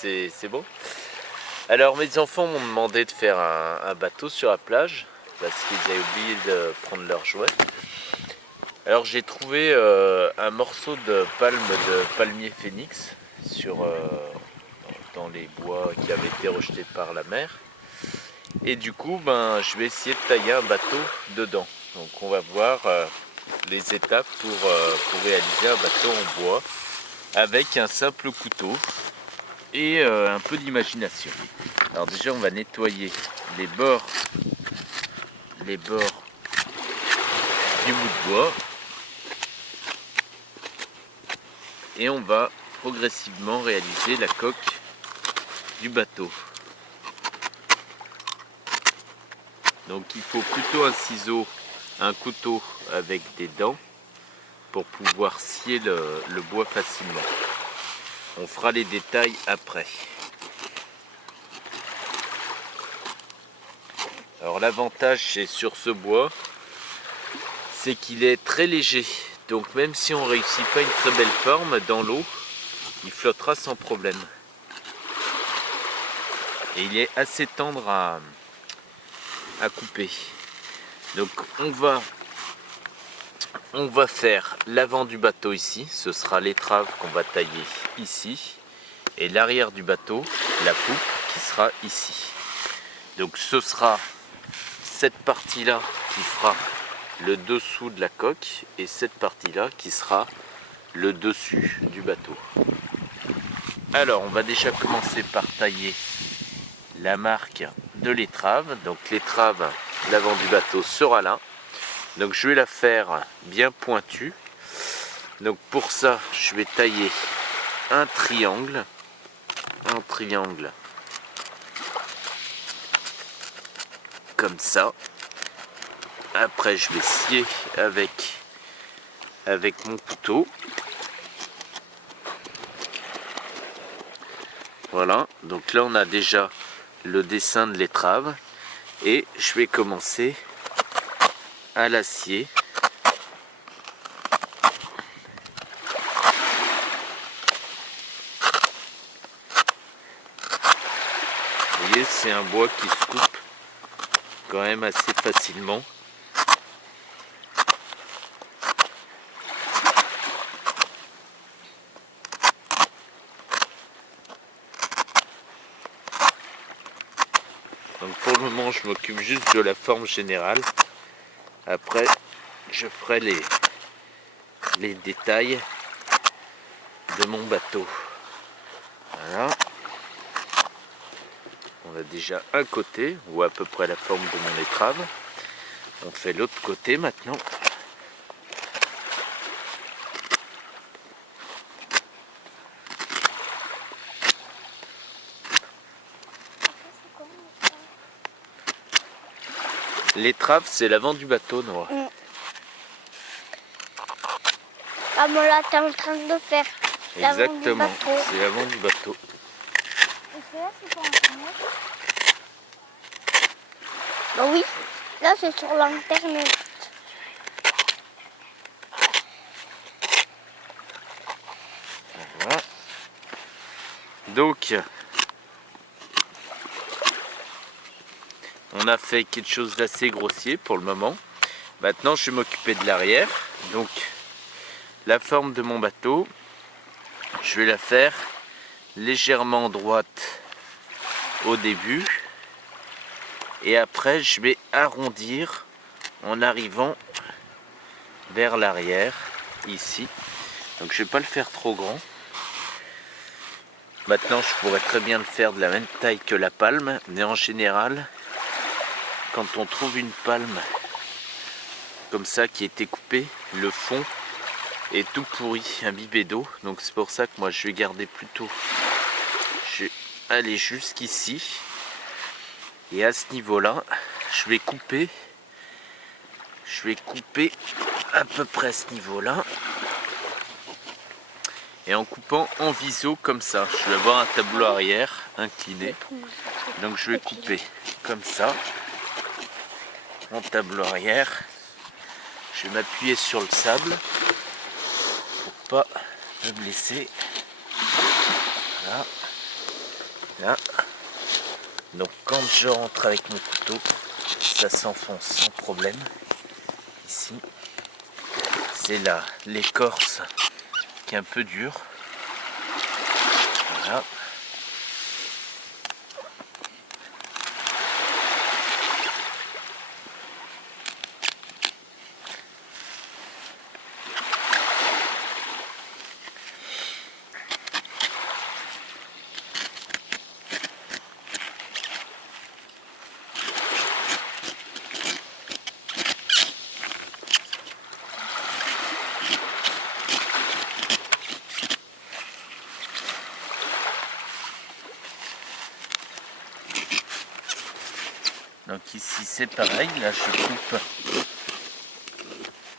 c'est bon. Alors mes enfants m'ont demandé de faire un bateau sur la plage parce qu'ils avaient oublié de prendre leurs jouets. Alors j'ai trouvé un morceau de palmier phénix dans les bois qui avaient été rejetés par la mer. Et du coup, je vais essayer de tailler un bateau dedans. Donc on va voir les étapes pour réaliser un bateau en bois avec un simple couteau et un peu d'imagination. Alors déjà on va nettoyer les bords du bout de bois et on va progressivement réaliser la coque du bateau. Donc il faut plutôt un couteau avec des dents pour pouvoir scier le bois facilement. On fera les détails après. Alors l'avantage c'est sur ce bois, c'est qu'il est très léger. Donc même si on ne réussit pas une très belle forme dans l'eau, il flottera sans problème. Et il est assez tendre à couper. Donc on va faire l'avant du bateau ici, ce sera l'étrave qu'on va tailler ici, et l'arrière du bateau, la poupe, qui sera ici. Donc ce sera cette partie-là qui fera le dessous de la coque, et cette partie-là qui sera le dessus du bateau. Alors on va déjà commencer par tailler la marque de l'étrave. Donc l'étrave, l'avant du bateau sera là. Donc je vais la faire bien pointue. Donc pour ça, je vais tailler un triangle comme ça. Après je vais scier avec mon couteau. Voilà, donc là on a déjà le dessin de l'étrave et je vais commencer à la scier. Vous voyez, c'est un bois qui se coupe quand même assez facilement. Donc pour le moment je m'occupe juste de la forme générale. Après je ferai les détails de mon bateau. Voilà. On a déjà un côté, ou à peu près la forme de mon étrave. On fait l'autre côté maintenant. L'étrave, c'est l'avant du bateau, Noah. Ah bon, là, t'es en train de faire l'avant du bateau. Exactement, c'est l'avant du bateau. Et là, c'est pour Internet? Bah oui, là, c'est sur l'Internet. Voilà. Donc, on a fait quelque chose d'assez grossier pour le moment. Maintenant, je vais m'occuper de l'arrière. Donc, la forme de mon bateau, je vais la faire légèrement droite au début. Et après, je vais arrondir en arrivant vers l'arrière, ici. Donc, je ne vais pas le faire trop grand. Maintenant, je pourrais très bien le faire de la même taille que la palme, mais en général, quand on trouve une palme comme ça qui a été coupée, le fond est tout pourri, imbibé d'eau. Donc c'est pour ça que moi je vais garder plutôt, je vais aller jusqu'ici, et à ce niveau là je vais couper à peu près à ce niveau là, et en coupant en viso comme ça, je vais avoir un tableau arrière incliné. Donc je vais couper comme ça mon tableau arrière. Je vais m'appuyer sur le sable pour pas me blesser. Voilà. Là. Donc quand je rentre avec mon couteau, ça s'enfonce sans problème. Ici, c'est là l'écorce qui est un peu dure. Voilà. Donc ici c'est pareil, là je coupe.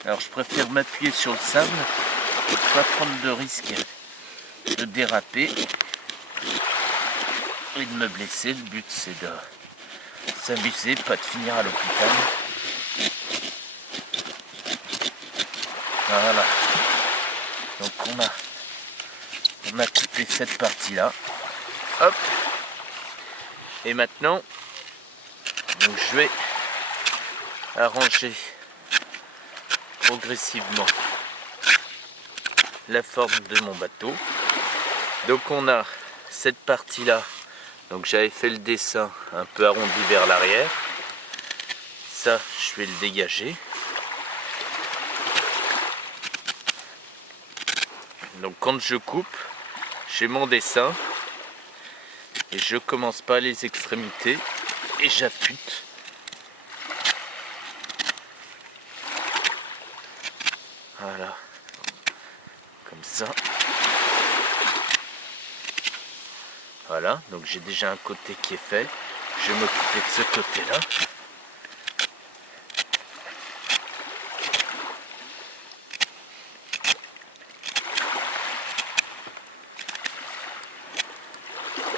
Alors je préfère m'appuyer sur le sable pour ne pas prendre de risque de déraper et de me blesser. Le but c'est de s'amuser, pas de finir à l'hôpital. Voilà. Donc on a coupé cette partie là. Hop. Et maintenant, donc je vais arranger progressivement la forme de mon bateau. Donc on a cette partie là, donc j'avais fait le dessin un peu arrondi vers l'arrière. Ça je vais le dégager. Donc quand je coupe, j'ai mon dessin et je commence pas les extrémités et j'affûte. Voilà, comme ça. Voilà, donc j'ai déjà un côté qui est fait. Je vais m'occuper de ce côté-là.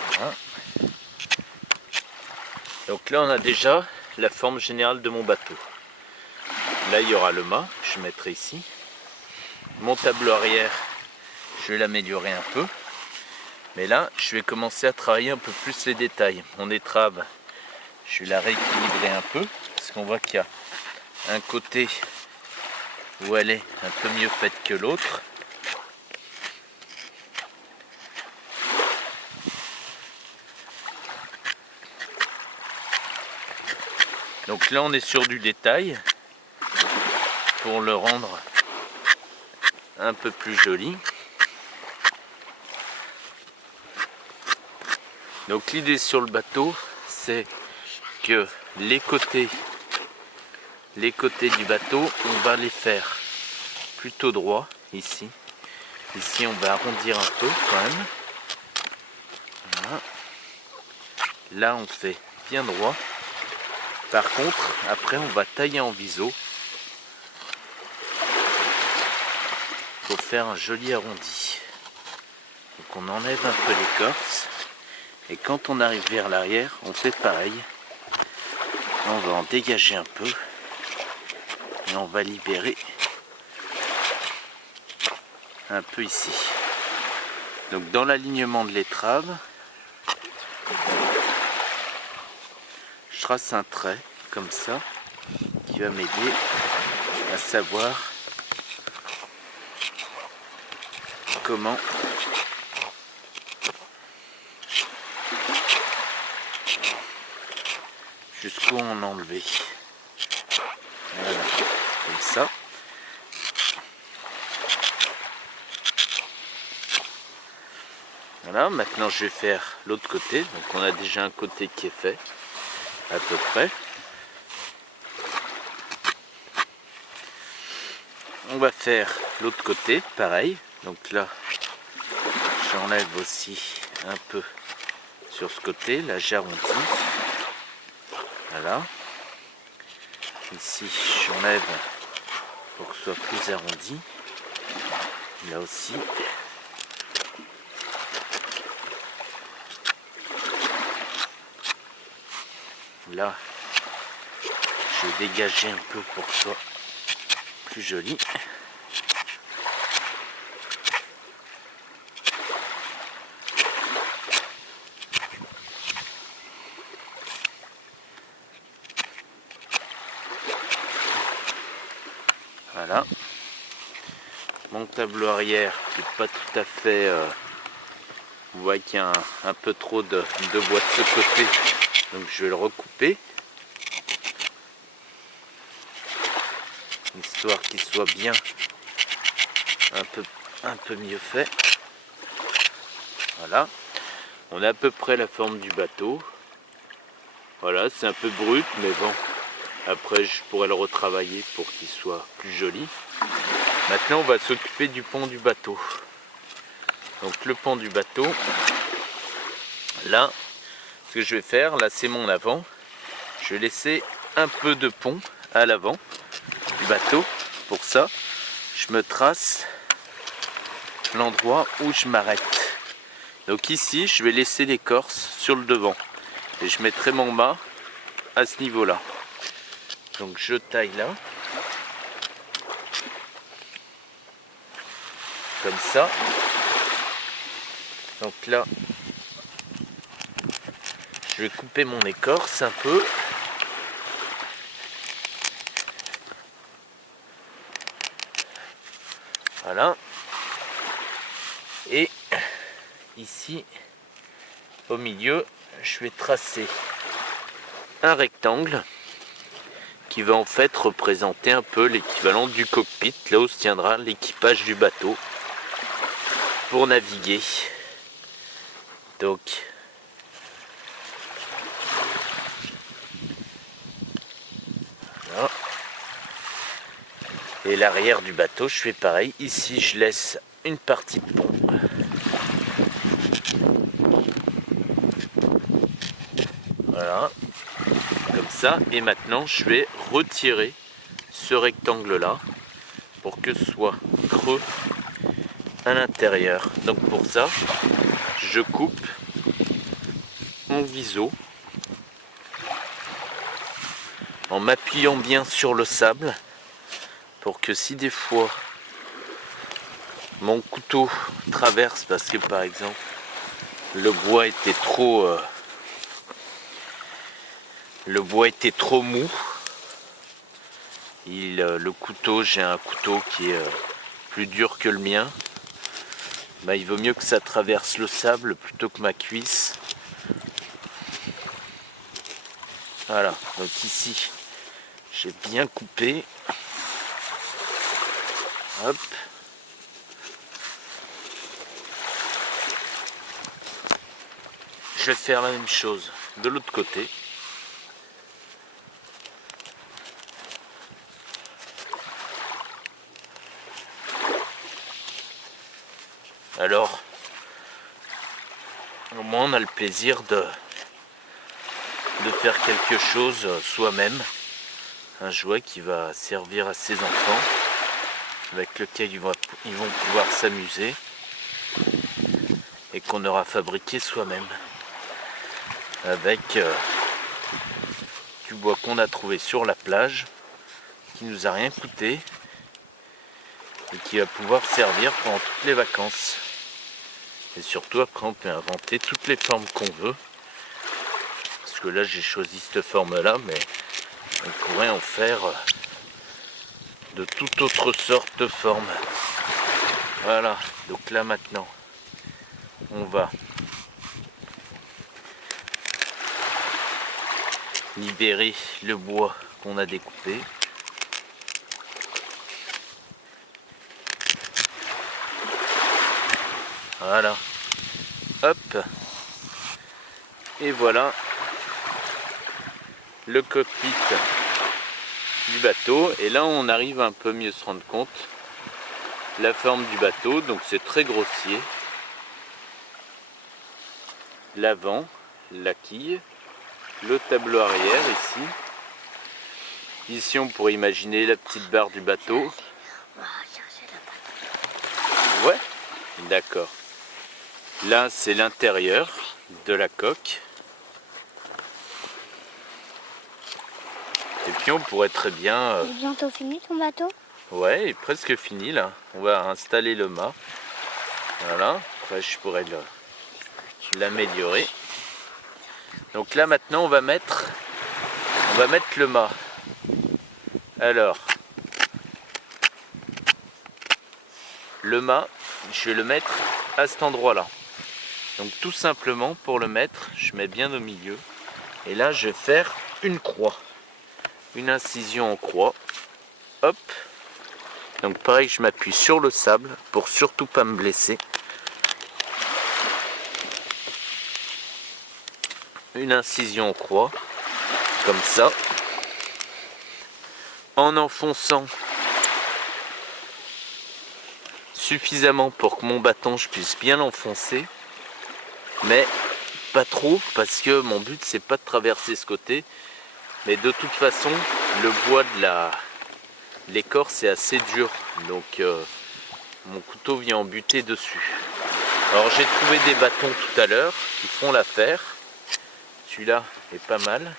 Voilà. Donc là on a déjà la forme générale de mon bateau. Là il y aura le mât, je mettrai ici. Mon tableau arrière, je vais l'améliorer un peu. Mais là, je vais commencer à travailler un peu plus les détails. Mon étrave, je vais la rééquilibrer un peu. Parce qu'on voit qu'il y a un côté où elle est un peu mieux faite que l'autre. Donc là, on est sur du détail. Pour le rendre un peu plus joli. Donc l'idée sur le bateau, c'est que les côtés du bateau, on va les faire plutôt droit ici. Ici on va arrondir un peu quand même. Voilà. Là on fait bien droit. Par contre, après on va tailler en biseau pour faire un joli arrondi. Donc on enlève un peu l'écorce. Et quand on arrive vers l'arrière, on fait pareil. On va en dégager un peu. Et on va libérer un peu ici. Donc dans l'alignement de l'étrave, je trace un trait comme ça qui va m'aider à savoir comment jusqu'où en enlever. Voilà, comme ça. Voilà, maintenant je vais faire l'autre côté. Donc on a déjà un côté qui est fait, à peu près. On va faire l'autre côté, pareil. Donc là, j'enlève aussi un peu sur ce côté. Là, j'arrondis. Voilà. Ici, j'enlève pour que ce soit plus arrondi. Là aussi. Là, je vais dégager un peu pour que ce soit plus joli. Voilà. Mon tableau arrière qui n'est pas tout à fait... vous voyez qu'il y a un peu trop de bois de ce côté. Donc je vais le recouper. Histoire qu'il soit bien un peu mieux fait. Voilà. On a à peu près la forme du bateau. Voilà, c'est un peu brut, mais bon. Après, je pourrais le retravailler pour qu'il soit plus joli. Maintenant, on va s'occuper du pont du bateau. Donc le pont du bateau, là, ce que je vais faire, là c'est mon avant. Je vais laisser un peu de pont à l'avant du bateau. Pour ça, je me trace l'endroit où je m'arrête. Donc ici, je vais laisser l'écorce sur le devant. Et je mettrai mon mât à ce niveau-là. Donc je taille là. Comme ça. Donc là, je vais couper mon écorce un peu. Voilà. Et ici, au milieu, je vais tracer un rectangle qui va en fait représenter un peu l'équivalent du cockpit, là où se tiendra l'équipage du bateau pour naviguer. Donc, voilà. Et l'arrière du bateau, je fais pareil. Ici, je laisse une partie de pont. Voilà, comme ça. Et maintenant, je vais retirer ce rectangle-là pour que ce soit creux à l'intérieur. Donc pour ça, je coupe mon viseau en m'appuyant bien sur le sable pour que si des fois mon couteau traverse parce que par exemple le bois était trop mou, le couteau, j'ai un couteau qui est plus dur que le mien, bah, il vaut mieux que ça traverse le sable plutôt que ma cuisse. Voilà, donc ici j'ai bien coupé. Hop. Je vais faire la même chose de l'autre côté. Alors, au moins on a le plaisir de faire quelque chose soi-même. Un jouet qui va servir à ses enfants, avec lequel ils vont pouvoir s'amuser et qu'on aura fabriqué soi-même avec du bois qu'on a trouvé sur la plage, qui nous a rien coûté et qui va pouvoir servir pendant toutes les vacances. Et surtout après on peut inventer toutes les formes qu'on veut, parce que là j'ai choisi cette forme là, mais on pourrait en faire de toute autre sorte de forme. Voilà, donc là maintenant on va libérer le bois qu'on a découpé. Voilà, hop, et voilà le cockpit du bateau. Et là on arrive à un peu mieux se rendre compte la forme du bateau. Donc c'est très grossier, l'avant, la quille, le tableau arrière ici on pourrait imaginer la petite barre du bateau. Ouais, d'accord. Là c'est l'intérieur de la coque. Et puis on pourrait très bien... Il est bientôt fini ton bateau? Ouais, il est presque fini là. On va installer le mât. Voilà, après je pourrais l'améliorer. Donc là maintenant on va mettre le mât. Alors, le mât, je vais le mettre à cet endroit-là. Donc tout simplement pour le mettre, je mets bien au milieu. Et là, je vais faire une croix. Une incision en croix. Hop. Donc pareil, je m'appuie sur le sable pour surtout pas me blesser. Une incision en croix, comme ça. En enfonçant suffisamment pour que mon bâton, je puisse bien l'enfoncer. Mais pas trop, parce que mon but, c'est pas de traverser ce côté. Mais de toute façon, le bois de l'écorce est assez dur. Donc mon couteau vient en buter dessus. Alors j'ai trouvé des bâtons tout à l'heure qui font l'affaire. Celui-là est pas mal.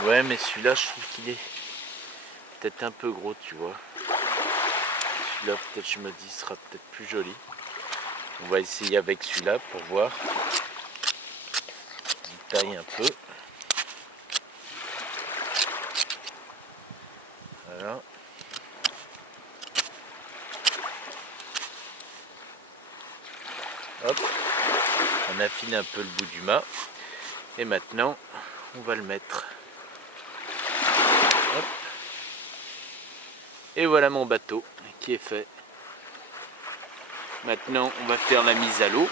Ouais, mais celui-là, je trouve qu'il est peut-être un peu gros, tu vois. Celui-là, peut-être, je me dis, sera peut-être plus joli. On va essayer avec celui-là pour voir. Il taille un peu. Voilà. Hop. On affine un peu le bout du mât. Et maintenant, on va le mettre. Hop. Et voilà mon bateau qui est fait. Maintenant, on va faire la mise à l'eau.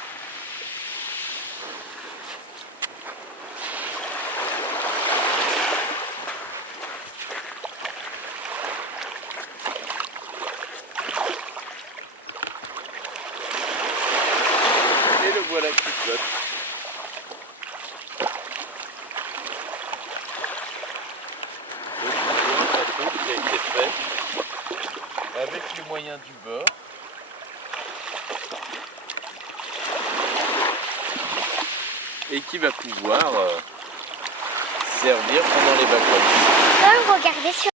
Et le voilà qui flotte. Donc on voit un bateau qui a été fait avec les moyens du bord. Et qui va pouvoir servir pendant les vacances. Regarder sur